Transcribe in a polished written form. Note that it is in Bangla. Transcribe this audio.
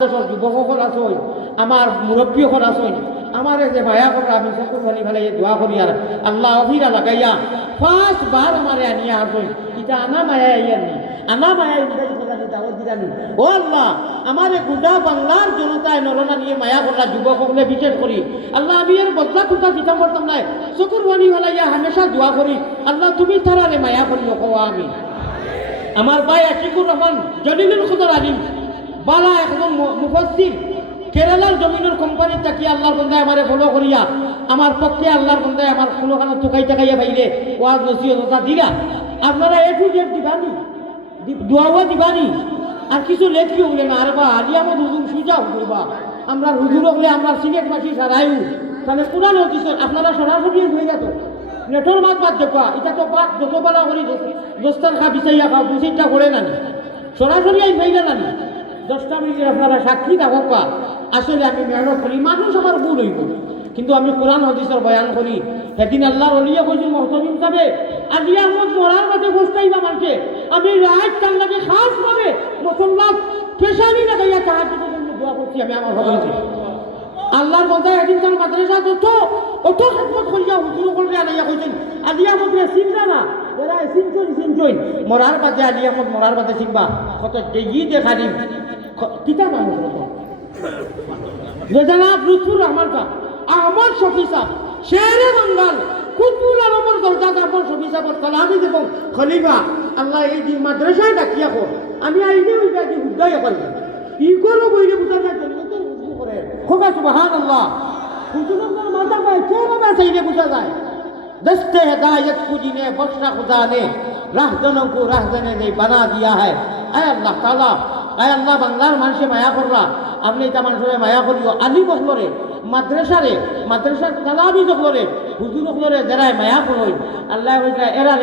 যুবকসকল আছেন, আমার মুরব্বীসকল আছেন, আমার যে মায়া করা আমি চকুর ফালি ফেলাই দোয়া করি আর আল্লাহ অফিরা লাগাইয়া 5 বার আমার আনিয়া আসেন। এটা আনা মায়া আইয়ানি, আনা মায়া দাওয়াত দিলানি। ও আল্লাহ, আমার গোটা বাংলার জনতায় নরনারীর মায়া করা যুবকসকলে বিশেষ করি আল্লাহ আমি এর বদলা কোথা দিতাম পারতাম নাই। চকুর ফালি ফেলাইয়া হামেশা দোয়া করি আল্লাহ তুমি তারারে মায়া করি কোয়া আমি। আমার ভাই আশিকুর রহমান জলিলুল কদর আলিম বালা একদম মুফাসসির কেরালার জমিনের কোম্পানি থাকি আল্লাহর বন্দায় আমারে ফলো করিয়া আমার পক্ষে আল্লাহর বন্দায় আমার কোনোখানে টুকাই টাকাইয়া পাইলে ওয়াজ নসিহত দিলা। আপনারা একটু ডেট দিবানি, দোয়াও দিবানি, আর কিছু লেখিও বলে না। আর বা আলিয়ামত হুজুর সুজা হুজুরবা আমরা হুজুর হলে আমরা সিলেটবাসী সারাইও তাহলে কোরআন হতিস আপনারা সরাসরি হয়ে যেত নেটর মাছ বাদ দেখা। এটা তো বাদ যতবেলা করি দোস্তার খা বিচাইয়া খাও দুচিটা করে নানি সরাসরি আই ফাইলা নানি 10টা মিনিট আপনারা সাক্ষী থাকক। আসলে আমি মেহনত করি, মানুষ আমার ভুল হইব, কিন্তু আমি কোরআন হাদিসের বয়ান করি। সেদিন আল্লাহর ওলিয়া কইছেন মহতমিম সাহেবে আলিয়া আহমদ মরার মাঝে বসতেইবা মানুষে আমি রাত কান লাগে খাস ভাবে মুসলমান পেশানি লাগাইয়া তাহাজ্জুদের জন্য দোয়া করছি। আমি আমার সকলকে আল্লাহর বন্ধা একদিন তার মাদ্রাসা অত খেদমত করিয়া হুজুর করে আনাইয়া কইছেন আলিয়া আহমদরে চিন্তা না এরা চিনচইন মরার বাদে আলিয়া আহমদ মরার বাদে চিনবা কত দেই দেখালি কিতা মানুষ জনাব লুৎফুর রহমান কা আহমদ শফি সাহেব শেরে বাঙ্গাল কুতুল আলমর দরজা আহমদ শফি সাহেব কালামি এবং খলিফা আল্লাহ এই দিন মাদ্রাসায় ডাকিয়া কর আমি আইলে ওই কাজে উদ্দায় করি ই করো বইরে বুঝা যায় জন্য তো উজু করে খোকা সুবহানাল্লাহ হুজুরের মাথা পায় কেমন চাইলে বুঝা যায়। दस्ते हिदायत को जिन्हें बख्शा खुदा ने राहजनों को राहजने ने बना दिया है। ऐ अल्लाह ताला, ऐ अल्लाह बांग्लार मानसे माया करला আপনি এটা মানুষের মায়া করিও আলি বকলরে মাদ্রাসার তালাবি জকলরে হুজুর বকলরে যারা মায়া করই আল্লাহ এরা